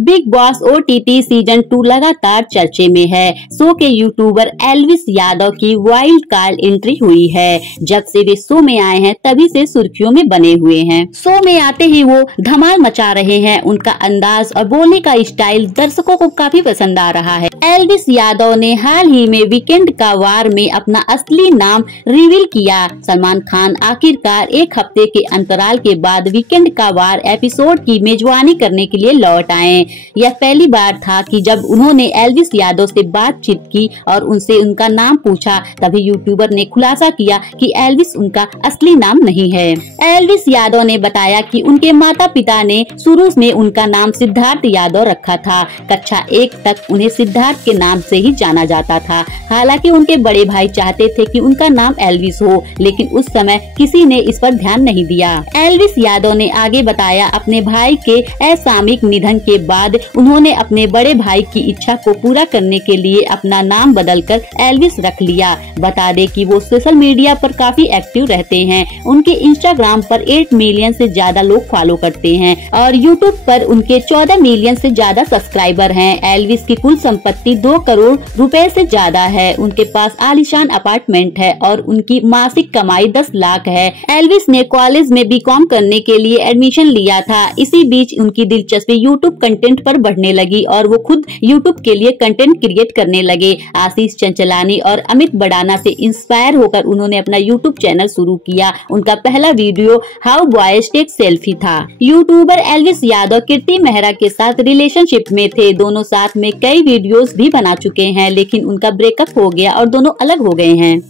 Big boss OTT season 2 लगातार चर्चे में है। शो के यूट्यूबर एल्विस यादव की वाइल्ड कार्ड एंट्री हुई है। जब से वे शो में आए हैं तभी से सुर्खियों में बने हुए हैं। शो में आते ही वो धमाल मचा रहे हैं। उनका अंदाज और बोलने का स्टाइल दर्शकों को काफी पसंद आ रहा है। एल्विस यादव ने हाल ही में वीकेंड का वार में अपना असली नाम रिवील किया। सलमान खान आखिरकार एक हफ्ते के अंतराल के बाद वीकेंड का वार एपिसोड की मेजबानी करने के लिए लौट आए। यह पहली बार था कि जब उन्होंने एल्विस यादव से बातचीत की और उनसे उनका नाम पूछा, तभी यूट्यूबर ने खुलासा किया कि एल्विस उनका असली नाम नहीं है। एल्विस यादव ने बताया कि उनके माता पिता ने शुरू में उनका नाम सिद्धार्थ यादव रखा था। कक्षा 1 तक उन्हें सिद्धार्थ के नाम से ही जाना जाता था। हालांकि उनके बड़े भाई चाहते थे कि उनका नाम एल्विस हो, लेकिन उस समय किसी ने इस पर ध्यान नहीं दिया। एल्विस यादव ने आगे बताया, अपने भाई के असामयिक निधन के बाद उन्होंने अपने बड़े भाई की इच्छा को पूरा करने के लिए अपना नाम बदलकर एल्विस रख लिया। बता दें कि वो सोशल मीडिया पर काफी एक्टिव रहते हैं। उनके इंस्टाग्राम पर 8 मिलियन से ज्यादा लोग फॉलो करते हैं और यूट्यूब पर उनके 14 मिलियन से ज्यादा सब्सक्राइबर हैं। एल्विस की कुल संपत्ति 2 करोड़ रुपए से ज्यादा है। उनके पास आलीशान अपार्टमेंट है और उनकी मासिक कमाई 10 लाख है। एल्विस ने कॉलेज में बीकॉम करने के लिए एडमिशन लिया था। इसी बीच उनकी दिलचस्पी यूट्यूब कंटेंट पर बढ़ने लगी और वो खुद यूट्यूब के लिए कंटेंट क्रिएट करने लगे। आशीष चंचलानी और अमित बड़ाना से इंस्पायर होकर उन्होंने अपना यूट्यूब चैनल शुरू किया। उनका पहला video how boys take selfie था। यूट्यूबर एल्विस यादव कीर्ति मेहरा के साथ रिलेशनशिप में थे। दोनों साथ में कई वीडियोस भी बना चुके हैं, लेकिन उनका ब्रेकअप हो गया और दोनों अलग हो गए हैं।